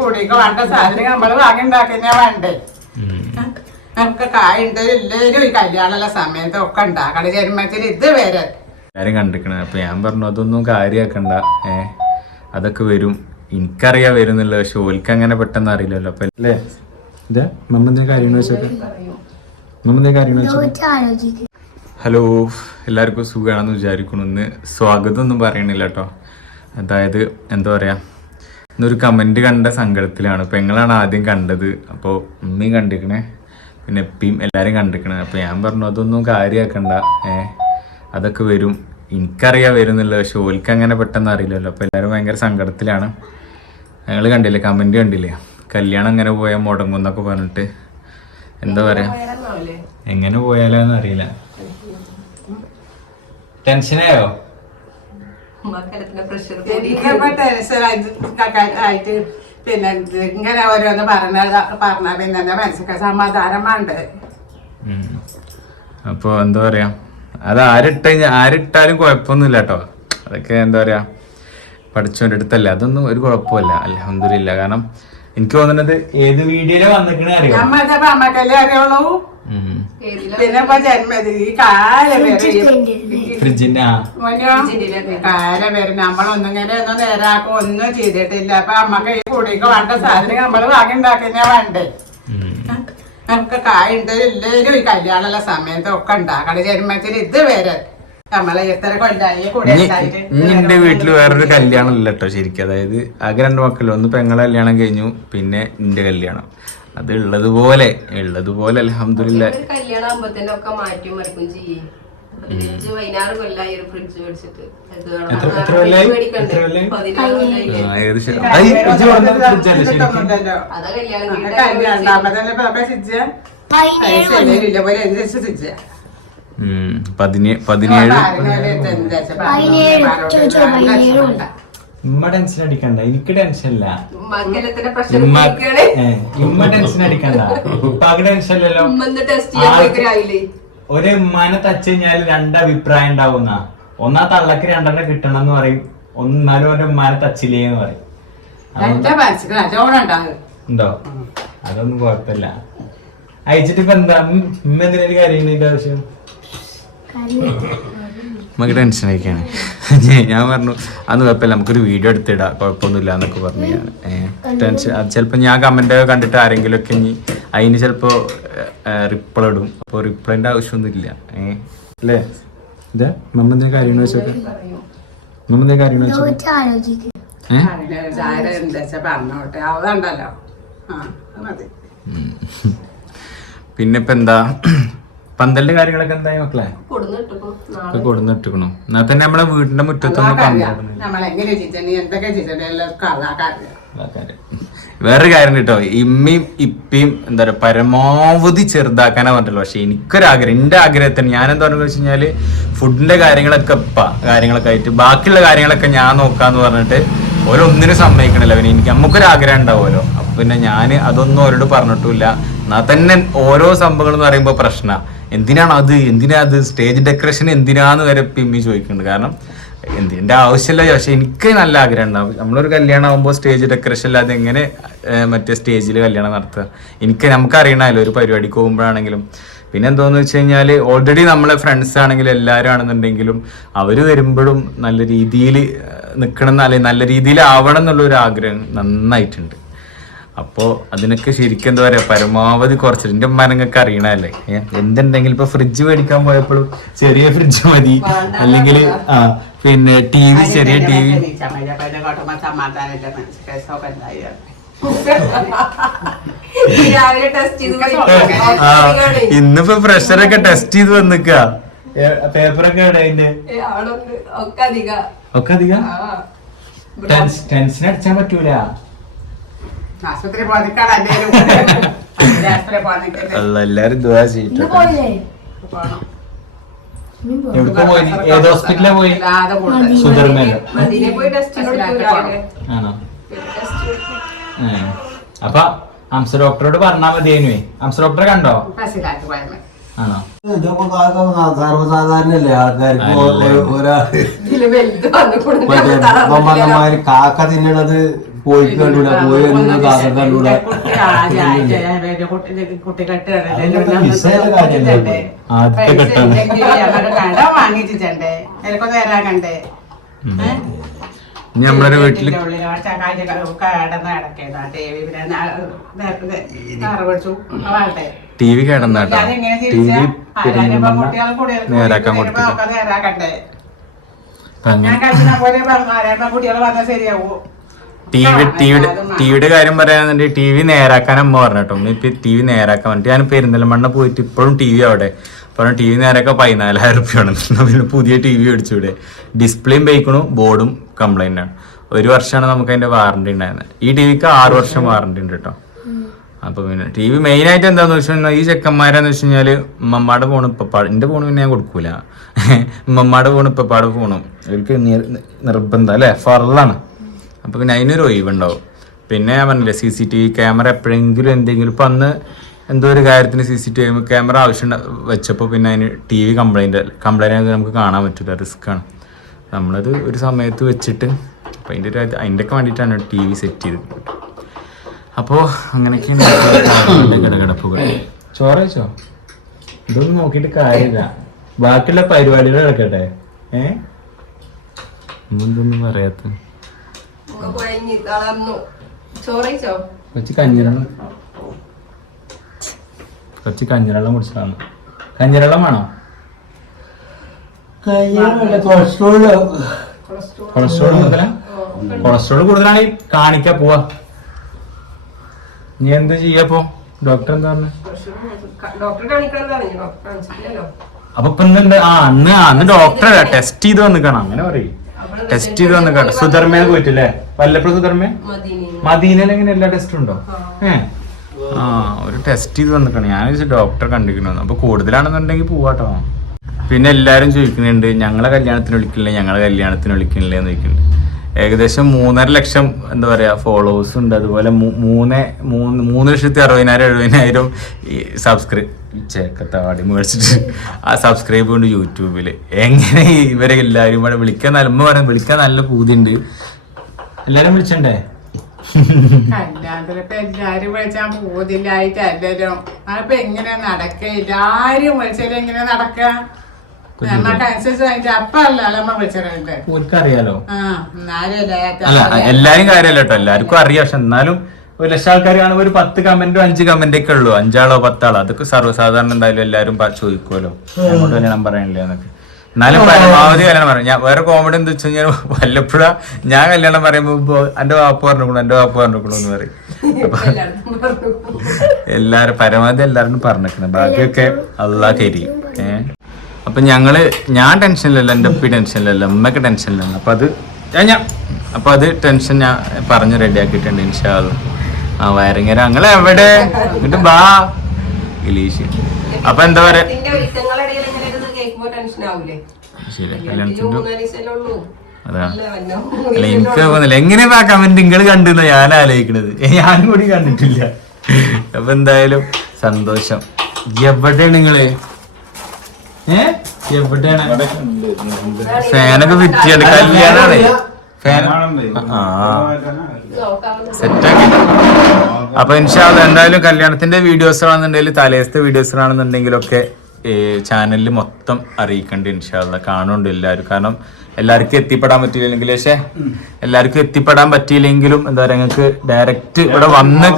കുടിക്ക് വേണ്ട സാധനം നമ്മൾ വാങ്ങി ഉണ്ടാക്കുന്ന വേണ്ടേ നമുക്ക് കായുണ്ട് ഇല്ലേലും ഈ കല്യാണമുള്ള സമയത്ത് ഒക്കെ ഉണ്ടാക്കണം. ജന്മത്തിൽ ഇത് വരെ എല്ലാരും കണ്ടിക്കണേ അപ്പൊ ഞാൻ പറഞ്ഞു അതൊന്നും കാര്യാക്കണ്ട. ഏ? അതൊക്കെ വരും. എനിക്കറിയാ വരുന്നില്ല പക്ഷെ ഓൽക്ക് അങ്ങനെ പെട്ടെന്ന് അറിയില്ലല്ലോ. അപ്പൊ അല്ലേ? ഇതാ വെച്ചോക്കെ ഹലോ എല്ലാവർക്കും സുഖമാണെന്ന് വിചാരിക്കുന്നു. ഇന്ന് സ്വാഗതം ഒന്നും പറയണില്ല കേട്ടോ. അതായത് എന്താ പറയാ? ഇന്നൊരു കമന്റ് കണ്ട സങ്കടത്തിലാണ്. പെങ്ങളാണ് ആദ്യം കണ്ടത്. അപ്പോൾ ഉമ്മയും കണ്ടിരിക്കണേ. പിന്നെ എപ്പിയും എല്ലാവരും കണ്ടിരിക്കണേ. അപ്പോൾ ഞാൻ പറഞ്ഞു അതൊന്നും കാര്യമാക്കണ്ട ഏ അതൊക്കെ വരും. എനിക്കറിയാം വരുന്നില്ല പക്ഷെ ഓൽക്ക് അങ്ങനെ പെട്ടെന്ന് അറിയില്ലല്ലോ. അപ്പോൾ എല്ലാവരും ഭയങ്കര സങ്കടത്തിലാണ്. ഞങ്ങൾ കണ്ടില്ലേ? കമന്റ് കണ്ടില്ലേ? കല്യാണം അങ്ങനെ പോയാൽ മുടങ്ങും എന്നൊക്കെ പറഞ്ഞിട്ട്. എന്താ പറയാ? എങ്ങനെ പോയാലോന്നറിയില്ല ടെൻഷനായോ? എനിക്കിപ്പോ ടെൻഷൻ ആയിട്ട് പിന്നെ ഇങ്ങനെ ഓരോന്ന് പറഞ്ഞ പറഞ്ഞാൽ പിന്നെ എന്റെ മനസ്സിക്ക് സമാധാനം വേണ്ടേ? ഉം. അപ്പൊ എന്താ പറയാ? അത് ആരിട്ട ആരിട്ടാലും കുഴപ്പമൊന്നുമില്ല കേട്ടോ. അതൊക്കെ എന്താ പറയാ? പഠിച്ചോണ്ട് അടുത്തല്ലേ. അതൊന്നും ഒരു കുഴപ്പമില്ല. അലഹമില്ല കാരണം എനിക്ക് തോന്നുന്നത് ഏത് വീഡിയോയിലെ വന്നിക്കണേ അറിയാം? നമ്മളുടെ അമ്മക്കല്ലേ അറിയുള്ളൂ ഉം. പിന്നെ ഈ കാലം വരെ ഫ്രിഡ്ജിന്റെ. കാലം വരെ നമ്മളൊന്നും ഇങ്ങനെ ഒന്നും നേരാക്കും ഒന്നും ചെയ്തിട്ടില്ല. അപ്പൊ അമ്മയ്ക്ക് ഈ കുടിക്ക് വേണ്ട സാധനം നമ്മൾ വാങ്ങി ഉണ്ടാക്കുന്ന വേണ്ടേ. നമുക്ക് കായുണ്ട് ഇല്ലേലും ഈ കല്യാണമുള്ള സമയത്ത് ഒക്കെ ഉണ്ടാക്കണം. ജന്മത്തിന് ഇത് വരെ നമ്മളെ എത്ര കൊല്ലായി എന്റെ വീട്ടിൽ വേറൊരു കല്യാണം ഇല്ല കേട്ടോ ശരിക്കും. അതായത് ആകെ രണ്ട് മക്കൾ. ഒന്ന് പെങ്ങളെ കല്യാണം കഴിഞ്ഞു പിന്നെ എന്റെ കല്യാണം. അത് ഉള്ളതുപോലെ ഉള്ളതുപോലെ അലഹമില്ല കല്യാണം ആകുമ്പോ ഒക്കെ മാറ്റി മറിക്കും ചെയ്യും ഫ്രിഡ്ജ് പതിനാറ് കൊല്ലായി ഒരു ഫ്രിഡ്ജ് മേടിച്ചിട്ട് ഇത് വേണം. എത്ര- ആ, എത്ര ഫ്രിഡ്ജ് കൊല്ലായി? മേടിക്കണ്ടേ? എത്ര കൊല്ലായി? പതിനാറ് കൊല്ലായില്ലേ? ഏകദേശം ഐ, ഇജ്ജ് പറഞ്ഞ fridge അല്ലേ ശരിക്കും? ഇതൊന്നുമില്ലല്ലോ. അതാ കല്യാണം നമുക്ക് കഴിഞ്ഞിട്ട് കല്യാണം ഉണ്ടാകുമ്പോ ഇപ്പൊ സിജ്ജ പൈസ ഇല്ല പോലെ എന്ത് വെച്ച് സിജ്ജ ഉം, പതിനേ- പതിനേഴ് ഉമ്മ ടെൻഷൻ അടിക്കണ്ട. എനിക്ക് ടെൻഷൻ ഇല്ല. മംഗലത്തിന്റെ പ്രഷർ ഉമ്മ ഉമ്മ ടെൻഷൻ അടിക്കണ്ട. ഉപ്പാക്ക് ടെൻഷൻ ഇല്ലല്ലോ. ഒരു ഉമ്മാനെ തച്ച് കഴിഞ്ഞാൽ രണ്ട് അഭിപ്രായം ഉണ്ടാവുന്ന. ഒന്നാ തള്ളക്ക് രണ്ടെണ്ണം കിട്ടണം എന്ന് പറയും ഒന്നാലും അവന്റെ ഉമ്മാനെ തച്ചില്ലേ എന്ന് പറയും. ഉണ്ടോ? അതൊന്നും കുഴപ്പമില്ല. അയച്ചിട്ട് ഇപ്പൊ എന്താ? ഉമ്മ എന്തിനൊരു കാര്യം ആവശ്യം? നമുക്ക് ടെൻഷൻ ആയിക്കാണ് ഞാൻ പറഞ്ഞു അന്ന് കുഴപ്പമില്ല നമുക്കൊരു വീഡിയോ എടുത്തിടാം കുഴപ്പമൊന്നുമില്ല എന്നൊക്കെ പറഞ്ഞു ഞാൻ. ടെൻഷൻ അത് ചിലപ്പോൾ ഞാൻ കമന്റ് കണ്ടിട്ട് ആരെങ്കിലും ഒക്കെ ഇനി അതിന് ചിലപ്പോൾ റിപ്ലൈ ഇടും. അപ്പോൾ റിപ്ലൈന്റെ ആവശ്യമൊന്നുമില്ല. അല്ലേ? ഇതാ നമ്മൾ എന്തെങ്കിലും കാര്യങ്ങൾ വെച്ചൊക്കെ? നമ്മൾ എന്തെങ്കിലും കാര്യങ്ങൾ വെച്ചാ പറഞ്ഞോട്ടെ. ആ മതി. പിന്നെ ഇപ്പം എന്താ? പന്തലിന്റെ കാര്യങ്ങളൊക്കെ എന്തായി മക്കളെ? കൊടുന്നിട്ടിക്കണു എന്നാ തന്നെ നമ്മളെ വീടിന്റെ മുറ്റത്തൊന്നും. വേറൊരു കാര്യം കേട്ടോ. ഇമ്മയും ഇപ്പിയും എന്താ പറയുക പരമാവധി ചെറുതാക്കാനാ പറഞ്ഞല്ലോ പക്ഷെ എനിക്കൊരാഗ്രഹം എന്റെ ആഗ്രഹത്തിന് ഞാൻ എന്താ പറയുക വെച്ച് കഴിഞ്ഞാൽ ഫുഡിന്റെ കാര്യങ്ങളൊക്കെ ഇപ്പ കാര്യങ്ങളൊക്കെ ആയിട്ട്. ബാക്കിയുള്ള കാര്യങ്ങളൊക്കെ ഞാൻ നോക്കാന്ന് പറഞ്ഞിട്ട് ഓരോന്നിനും സമ്മതിക്കണില്ല. പിന്നെ എനിക്ക് നമുക്കൊരാഗ്രഹം ഉണ്ടാവുമല്ലോ. അപ്പൊ പിന്നെ ഞാൻ അതൊന്നും അവരോട് പറഞ്ഞിട്ടില്ല എന്നാ തന്നെ ഓരോ സംഭവങ്ങൾ എന്ന് പറയുമ്പോൾ പ്രശ്ന. എന്തിനാണ് അത്? എന്തിനാ അത്? സ്റ്റേജ് ഡെക്കറേഷൻ എന്തിനാന്ന് വരെ പിമ്മി ചോദിക്കുന്നുണ്ട് കാരണം എന്തിന്റെ ആവശ്യമില്ല പക്ഷെ എനിക്ക് നല്ല ആഗ്രഹം ഉണ്ടാവും. നമ്മളൊരു കല്യാണം ആകുമ്പോൾ സ്റ്റേജ് ഡെക്കറേഷൻ അല്ലാതെ എങ്ങനെ മറ്റേ സ്റ്റേജിൽ കല്യാണം നടത്തുക എനിക്ക് നമുക്കറിയണമല്ലോ ഒരു പരിപാടിക്ക് പോകുമ്പോഴാണെങ്കിലും. പിന്നെ എന്തോന്ന് വെച്ച് കഴിഞ്ഞാൽ ഓൾറെഡി നമ്മളെ ഫ്രണ്ട്സ് ആണെങ്കിലും എല്ലാവരും ആണെന്നുണ്ടെങ്കിലും അവർ വരുമ്പോഴും നല്ല രീതിയിൽ നിൽക്കണം അല്ലെങ്കിൽ നല്ല രീതിയിൽ ആവണം എന്നുള്ളൊരു ആഗ്രഹം നന്നായിട്ടുണ്ട്. അപ്പോൾ അതിനൊക്കെ ശരിക്കും എന്താ പറയാ പരമാവധി കുറച്ചിട്ട് എന്റെ ഉമ്മാനങ്ങൾക്ക് അറിയണല്ലേ എന്തുണ്ടെങ്കിൽ എന്തുണ്ടെങ്കിലും ഇപ്പൊ ഫ്രിഡ്ജ് മേടിക്കാൻ പോയപ്പോഴും ചെറിയ ഫ്രിഡ്ജ് മതി. അല്ലെങ്കിൽ ആ പിന്നെ ടി വി ചെറിയ ടി വി ഇന്നിപ്പോ പ്രഷറൊക്കെ ടെസ്റ്റ് ചെയ്ത് വന്നിക്ക. പേപ്പറൊക്കെ എവിടെ അതിന്റെ? ഒക്കെ അധിക. ടെൻഷൻ അടിച്ചാൻ പറ്റൂല. ആശുപത്രി അല്ല എല്ലാരും ദുവാ ചെയ്തിട്ട് എവിടെ പോയി. ഏത് ഹോസ്പിറ്റലിലാ പോയി? ആണോ. അപ്പൊ അംസ ഡോക്ടറോട് പറഞ്ഞാ മതിയേനുവേ അംസ ഡോക്ടറെ കണ്ടോ? ആണോ? സർവസാധാരണല്ലേ ആൾക്കാർക്ക് കാക്ക തിന്നണത് കോഴിക്ക് കണ്ടൂടാ. കോഴി കണ്ടൂടാ കാക്ക കണ്ടൂടാ ആദ്യത്തെ ഘട്ടമാണ്. നമ്മളൊരു വീട്ടിൽ ടി വി കിടന്നാട്ടോ ടി വി നേരാക്കാൻ അപ്പൊ അങ്ങനെ ഞാൻ കഴിഞ്ഞ പോലെ പറഞ്ഞു കുട്ടികൾ വന്നാൽ ശരിയാവൂ? ടി വി ടിവിയുടെ ടിവിയുടെ കാര്യം പറയാന്നുണ്ടെങ്കിൽ ടി വി നേരാക്കാൻ അമ്മ പറഞ്ഞിട്ടോ. ഇപ്പൊ ടി വി നേരാക്കാൻ വേണ്ടി. ഞാൻ പെരിന്തൽമണ്ണ പോയിട്ട് ഇപ്പോഴും ടി വി അവിടെ പറഞ്ഞു ടി വി നേരൊക്കെ പതിനാലായിരം റുപ്യാണ്. പിന്നെ പുതിയ ടി വി മേടിച്ചൂടെ ഡിസ്പ്ലേയും ബൈക്കണു ബോർഡും കംപ്ലൈന്റ് ആണ്. ഒരു വർഷമാണ് നമുക്ക് അതിന്റെ വാറണ്ടി ഉണ്ടായിരുന്നത്. ഈ ടി വിക്ക് ആറ് വർഷം വാറണ്ടി ഉണ്ട് കേട്ടോ. അപ്പൊ പിന്നെ ടി വി മെയിൻ ആയിട്ട് എന്താന്ന് വെച്ച് കഴിഞ്ഞാൽ ഈ ചെക്കന്മാരെന്ന് വെച്ച് കഴിഞ്ഞാൽ ഉമ്മമ്മയുടെ ഫോൺ ഇപ്പപ്പാട് എന്റെ ഫോൺ പിന്നെ ഞാൻ കൊടുക്കൂല. ഉമ്മമ്മയുടെ ഫോൺ ഇപ്പപ്പാട് ഫോണും അവർക്ക് നിർബന്ധം അല്ലെ? ഫറലാണ്. അപ്പൊ പിന്നെ അതിനൊരു ഒഴിവുണ്ടാവും. പിന്നെ ഞാൻ പറഞ്ഞില്ലേ C C T V camera എപ്പോഴെങ്കിലും എന്തെങ്കിലും ഇപ്പം അന്ന് എന്തോ ഒരു കാര്യത്തിന് C C T V camera ആവശ്യം വെച്ചപ്പോൾ പിന്നെ അതിന് ടി വി കംപ്ലൈന്റ് ആയത് നമുക്ക് കാണാൻ പറ്റില്ല റിസ്ക് ആണ്. നമ്മളത് ഒരു സമയത്ത് വെച്ചിട്ട് അപ്പം അതിന്റെ ഒരു അതിന്റെയൊക്കെ വേണ്ടിയിട്ടാണ് ടി വി സെറ്റ് ചെയ്തത്. അപ്പോൾ അങ്ങനെയൊക്കെയാണ് കിടകിടപ്പുകൾ ചോറ് വെച്ചോ ഇതൊന്നും നോക്കിയിട്ട് കാര്യമില്ല. ബാക്കിയുള്ള പരിപാടികൾ കിടക്കട്ടെ ഏ? ഒന്നും പറയാത്ത തളർന്നു ചോറയിച്ചോ? കുറച്ച് കഞ്ഞിരള്ളം കുറച്ച് കഞ്ഞിരള്ളം കുടിച്ചതാണ് കഞ്ഞിരള്ളം വേണോ? കൊളസ്ട്രോൾ. കൊളസ്ട്രോൾ. കൂടുതലാ? കൊളസ്ട്രോൾ. കൂടുതലാണെങ്കിൽ കാണിക്കാ പോവാ. നീ എന്ത് ചെയ്യപ്പോ ഡോക്ടർ എന്താ പറഞ്ഞു? അപ്പൊ ഇപ്പൊ ആ അന്ന് ആ, അന്ന് ഡോക്ടറെ ടെസ്റ്റ് ചെയ്ത് വന്നിക്കണം. അങ്ങനെ പറയും. ടെസ്റ്റ് ചെയ്ത് വന്നിട്ടുണ്ട് സുധർമ്മയിൽ പോയിട്ടില്ലേ? വല്ലപ്പോഴും സുധർമ്മ? മദീനയിലെങ്ങനെ മദീനയിൽ. എങ്ങനെ എല്ലാ ടെസ്റ്റും ഉണ്ടോ? ഏഹ് ആ ഒരു ടെസ്റ്റ് ചെയ്ത് വന്നിട്ടാണ് ഞാൻ ഡോക്ടറെ കണ്ടിരിക്കണമെന്ന് അപ്പൊ കൂടുതലാണെന്നുണ്ടെങ്കിൽ പോവാട്ടോ. പിന്നെ എല്ലാരും ചോദിക്കുന്നുണ്ട് ഞങ്ങളെ കല്യാണത്തിന് വിളിക്കില്ലേ ഞങ്ങളെ കല്യാണത്തിന് വിളിക്കണില്ലേ? എന്ന് ചോദിക്കുന്നുണ്ട്. ഏകദേശം മൂന്നര ലക്ഷം എന്താ പറയാ ഫോളോവേഴ്സ് ഉണ്ട്. അതുപോലെ മൂന്ന് മൂന്ന് മൂന്ന് ലക്ഷത്തി അറുപതിനായിരം എഴുപതിനായിരം ഈ സബ്സ്ക്രൈബ് ചേക്കത്താടി മേടിച്ചിട്ട് ആ സബ്സ്ക്രൈബ് ഉണ്ട് യൂട്യൂബിൽ എങ്ങനെ ഇവരെ എല്ലാവരും ഇവിടെ വിളിക്കാൻ നല്ല പറയാം വിളിക്കാൻ നല്ല പൂതിയുണ്ട്. എല്ലാരും വിളിച്ചണ്ടേ? കല്യാണത്തിലിപ്പോ എല്ലാരും വിളിച്ചാൽ എങ്ങനെ നടക്ക എല്ലാരും വിളിച്ചാലും എങ്ങനെ നടക്ക അല്ല എല്ലാരും കാര്യമല്ല കേട്ടോ എല്ലാവർക്കും അറിയാം. പക്ഷെ എന്നാലും ഒരു ലക്ഷം ആൾക്കാർ കാണുമ്പോൾ ഒരു പത്ത് കമന്റോ അഞ്ച് കമന്റ് ഒക്കെ ഉള്ളൂ. അഞ്ചാളോ പത്താളോ? അതൊക്കെ സർവസാധാരണ എന്തായാലും എല്ലാരും പ- ചോദിക്കുമല്ലോ അങ്ങോട്ട് കല്യാണം പറയണില്ല എന്നൊക്കെ. എന്നാലും പരമാവധി കല്യാണം പറയാം ഞാൻ വേറെ കോമഡി എന്താ വെച്ച് കഴിഞ്ഞാൽ വല്ലപ്പോഴാ ഞാൻ കല്യാണം പറയുമ്പോ എന്റെ വാപ്പ പറഞ്ഞിരിക്കണു എന്റെ വാപ്പ പറഞ്ഞിരിക്കണു എന്ന് പറയും. അപ്പൊ എല്ലാരും പരമാവധി എല്ലാവരും പറഞ്ഞിരിക്കണം. ബാക്കിയൊക്കെ അള്ളാഹ് കരിയും ഏ? അപ്പൊ ഞങ്ങൾ ഞാൻ ടെൻഷനിലല്ല എന്റെ ഉപ്പി ടെൻഷനിലല്ല ഉമ്മക്ക് ടെൻഷനിലാണ്. അപ്പൊ അത് ഞാൻ അപ്പൊ അത് ടെൻഷൻ ഞാൻ പറഞ്ഞ് റെഡി ആക്കിയിട്ടുണ്ട് ഇൻഷാൽ ആ വയറിങ്ങര. ഞങ്ങൾ എവിടെ? എന്നിട്ട് ബാ ഇലീഷ്. അപ്പൊ എന്താ പറയാ? ശരി. അതാ. അല്ല, എനിക്ക് തോന്നില്ല എങ്ങനെ ആ കമന്റ് നിങ്ങൾ കണ്ടെന്ന് ഞാൻ ആലോചിക്കണത്? ഞാൻ കൂടി കണ്ടിട്ടില്ല. അപ്പൊ എന്തായാലും സന്തോഷം. എവിടെയാണ് നിങ്ങൾ എവിടെയാണ്? ഫാനൊക്കെ ഫിറ്റ് ചെയ്യണ്ട കല്യാണാണ്. ഫാൻ ആ. സെറ്റാക്കി അപ്പൊ ഇൻഷാൽ എന്തായാലും കല്യാണത്തിന്റെ വീഡിയോസ് ആണെന്നുണ്ടെങ്കിൽ തലേസത്തെ വീഡിയോസ് ആണെന്നുണ്ടെങ്കിലൊക്കെ ചാനലിൽ മൊത്തം അറിയിക്കണ്ട് ഇൻഷാല്ല കാണുന്നുണ്ട് എല്ലാവരും. കാരണം എല്ലാവർക്കും എത്തിപ്പെടാൻ പറ്റിയില്ലെങ്കിൽ പക്ഷേ എല്ലാവർക്കും എത്തിപ്പെടാൻ പറ്റിയില്ലെങ്കിലും എന്താ പറയുക നിങ്ങൾക്ക് ഡയറക്റ്റ് ഇവിടെ വന്ന്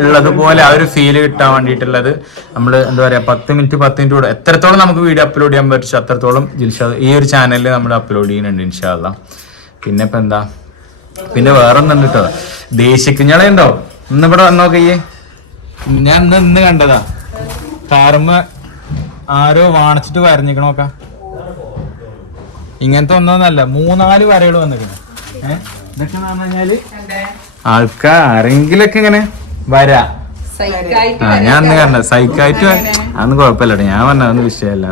ഉള്ളതുപോലെ ആ ഒരു ഫീൽ കിട്ടാൻ വേണ്ടിയിട്ടുള്ളത്. നമ്മൾ എന്താ പറയുക പത്ത് മിനിറ്റ് പത്ത് മിനിറ്റ് കൂടെ എത്രത്തോളം നമുക്ക് വീഡിയോ അപ്ലോഡ് ചെയ്യാൻ പറ്റും അത്രത്തോളം ജിൽഷാ ഈ ഒരു ചാനലിൽ നമ്മൾ അപ്ലോഡ് ചെയ്യുന്നുണ്ട് ഇൻഷാല്ല പിന്നെ ഇപ്പൊ എന്താ? പിന്നെ വേറെ ഒന്നും കേട്ടോ ദേശിക്കുഞ്ഞള ഉണ്ടോ ഇന്ന് ഇവിടെ വന്നോ കയ്യേ? ഞാൻ ഇന്ന് ഇന്ന് കണ്ടതാ. കാർമ ആരോ വാണിച്ചിട്ട് വരഞ്ഞിക്കണോക്ക ഇങ്ങനത്തെ ഒന്നൊന്നല്ല മൂന്നാൽ വരകൾ വന്നിരിക്കുന്നു. ഏഹ് ഇതൊക്കെ എന്ന് പറഞ്ഞു കഴിഞ്ഞാൽ ആൾക്കാർ ആരെങ്കിലൊക്കെ ഇങ്ങനെ വരാ. ആ ഞാൻ അന്ന് കണ്ട സൈക്കായിട്ട് അന്ന് കുഴപ്പമില്ല ഞാൻ പറഞ്ഞ അതൊന്നും വിഷയമല്ല.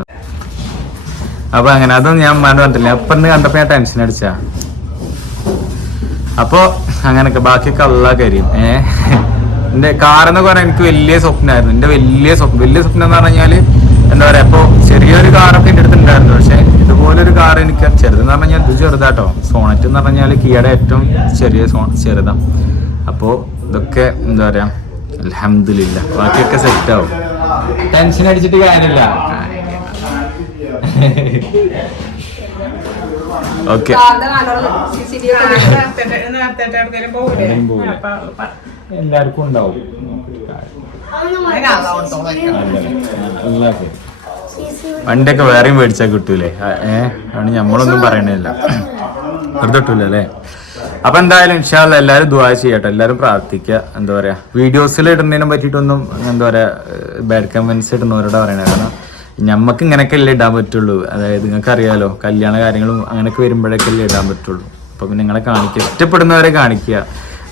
അപ്പൊ അങ്ങനെ അതൊന്നും ഞാൻ ഉമ്മാനോട് പറഞ്ഞില്ല അപ്പൊ കണ്ടപ്പോ ഞാൻ ടെൻഷൻ അടിച്ചാ. അപ്പൊ അങ്ങനൊക്കെ ബാക്കിയൊക്കെ അല്ല കാര്യം ഏഹ് എന്റെ കാറെന്ന് പറഞ്ഞാൽ എനിക്ക് വലിയ സ്വപ്നമായിരുന്നു എന്റെ വലിയ സ്വപ്നം വലിയ സ്വപ്നം എന്ന് പറഞ്ഞാൽ എന്താ പറയാ ഇപ്പൊ ചെറിയൊരു കാറൊക്കെ എന്റെ അടുത്ത് ഉണ്ടായിരുന്നു പക്ഷെ ഇതുപോലൊരു കാർ എനിക്ക് ചെറുതെന്ന് പറഞ്ഞാൽ ഇത് ചെറുതാട്ടോ. സോണറ്റ് എന്ന് പറഞ്ഞാൽ കിയുടെ ഏറ്റവും ചെറിയ സോ ചെറുതാ. അപ്പോ ഇതൊക്കെ എന്താ പറയാ അലഹമില്ല ബാക്കിയൊക്കെ സെറ്റ് ആവും. ടെൻഷൻ അടിച്ചിട്ട് കാര്യമില്ല. ഓക്കെ എല്ലാവർക്കും ഉണ്ടാവും. വണ്ടിയൊക്കെ വേറെയും മേടിച്ചാൽ കിട്ടൂലേ? ഏ? ആണ് നമ്മളൊന്നും പറയണില്ല. വെറുതെ കിട്ടൂല അല്ലേ? അപ്പൊ എന്തായാലും ഇൻഷാല്ല എല്ലാരും ദുആ ചെയ്യട്ടെ. എല്ലാരും പ്രാർത്ഥിക്കുക എന്താ പറയാ? വീഡിയോസിൽ ഇടുന്നതിനെ പറ്റിയിട്ടൊന്നും എന്താ പറയാ ബാഡ് കമന്റ്സ് ഇടുന്നവരോട് പറയണേ. കാരണം ഞമ്മക്ക് ഇങ്ങനെയൊക്കെ അല്ലേ ഇടാൻ പറ്റുള്ളൂ. അതായത് നിങ്ങൾക്ക് അറിയാലോ കല്യാണ കാര്യങ്ങളും അങ്ങനെയൊക്കെ വരുമ്പോഴൊക്കെ അല്ലേ ഇടാൻ പറ്റുള്ളൂ. അപ്പൊ പിന്നെ നിങ്ങളെ കാണിക്കുക ഇഷ്ടപ്പെടുന്നവരെ കാണിക്കുക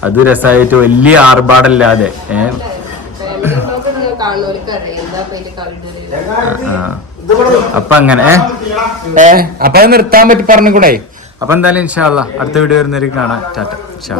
അത് രസമായിട്ട് വലിയ ആർഭാടല്ലാതെ ഏഹ് ആ. അപ്പൊ അങ്ങനെ ഏ? അപ്പൊ നിർത്താൻ പറ്റി പറഞ്ഞുകൂടെ അപ്പൊ എന്തായാലും ഇൻഷാല്ല അടുത്ത വീഡിയോ വരുന്നവർക്ക് കാണാം ടാറ്റ ഇൻഷാ.